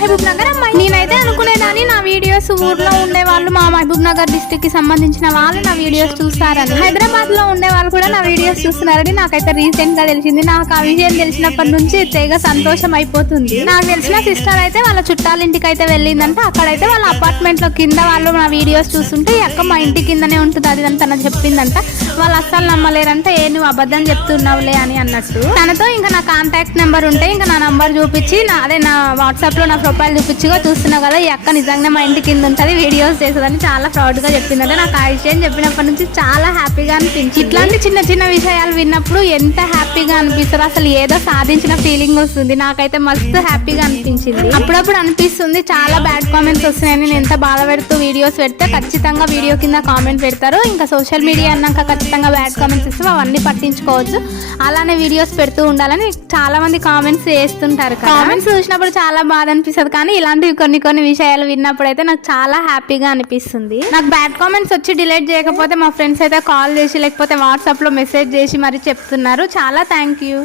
మహబూబ్ నగర్ అమ్మాయి. నేనైతే అనుకునేదాన్ని నా వీడియోస్ ఊర్లో ఉండే వాళ్ళు, మా మహబూబ్ నగర్ డిస్ట్రిక్ట్ కి సంబంధించిన వాళ్ళు నా వీడియోస్ చూస్తారని. హైదరాబాద్ లో ఉండే వాళ్ళు కూడా నా వీడియోస్ చూస్తున్నారని నాకైతే రీసెంట్ గా తెలిసింది. నాకు ఆ విషయం తెలిసినప్పటి నుంచి తెగ సంతోషం అయిపోతుంది. నాకు తెలిసిన సిస్టర్ అయితే వాళ్ళ చుట్టాల ఇంటికి అయితే వెళ్ళిందంటే, అక్కడైతే వాళ్ళ అపార్ట్మెంట్ లో కింద వాళ్ళు నా వీడియోస్ చూస్తుంటే, ఈ అక్క మా ఇంటి కిందనే ఉంటుంది అది అని తనకు చెప్పిందంట. వాళ్ళు అస్సలు నమ్మలేరంటే, ఏ నువ్వు అబద్ధం చెప్తున్నావులే అని అన్నట్టు. తనతో ఇంకా నా కాంటాక్ట్ నెంబర్ ఉంటే ఇంకా నా నంబర్ చూపించి అదే నా వాట్సాప్ లో నా ప్రొఫైల్ చూపించిగా చూస్తున్నావు కదా, ఈ అక్క నిజంగా మా ఇంటి కింద ఉంటుంది, వీడియోస్ చేసేదని చాలా ప్రౌడ్ గా చెప్పిందంటే. నాకు ఆ విషయం చెప్పినప్పటి నుంచి చాలా హ్యాపీగా అనిపించింది. ఇట్లాంటి చిన్న చిన్న విషయాలు విన్నప్పుడు ఎంత హ్యాపీగా అనిపిస్తుంది, అసలు ఏదో సాధించిన ఫీలింగ్ వస్తుంది. నాకైతే మస్తు హ్యాపీగా అనిపించింది. అప్పుడప్పుడు అనిపిస్తుంది చాలా బ్యాడ్ కామెంట్స్ వస్తున్నాయని. నేను ఎంత బాధ పెడుతూ వీడియోస్ పెడితే ఖచ్చితంగా వీడియో కింద కామెంట్ పెడతారు. ఇంకా సోషల్ మీడియా అన్నాక ఖచ్చితంగా బ్యాడ్ కామెంట్స్ ఇస్తాం, అవన్నీ పట్టించుకోవచ్చు. అలానే వీడియోస్ పెడుతూ ఉండాలని చాలా మంది కామెంట్స్ చేస్తుంటారు. కామెంట్స్ చూసినప్పుడు చాలా బాధ అనిపిస్తుంది, కానీ ఇలాంటివి కొన్ని విషయాలు విన్నప్పుడు అయితే నాకు చాలా హ్యాపీగా అనిపిస్తుంది. నాకు బ్యాడ్ కామెంట్స్ వచ్చి డిలీట్ చేయకపోతే మా ఫ్రెండ్స్ అయితే కాల్ చేసి లేకపోతే వాట్సాప్ లో మెసేజ్ చేసి మరి చెప్తున్నారు. చాలా థ్యాంక్ యూ.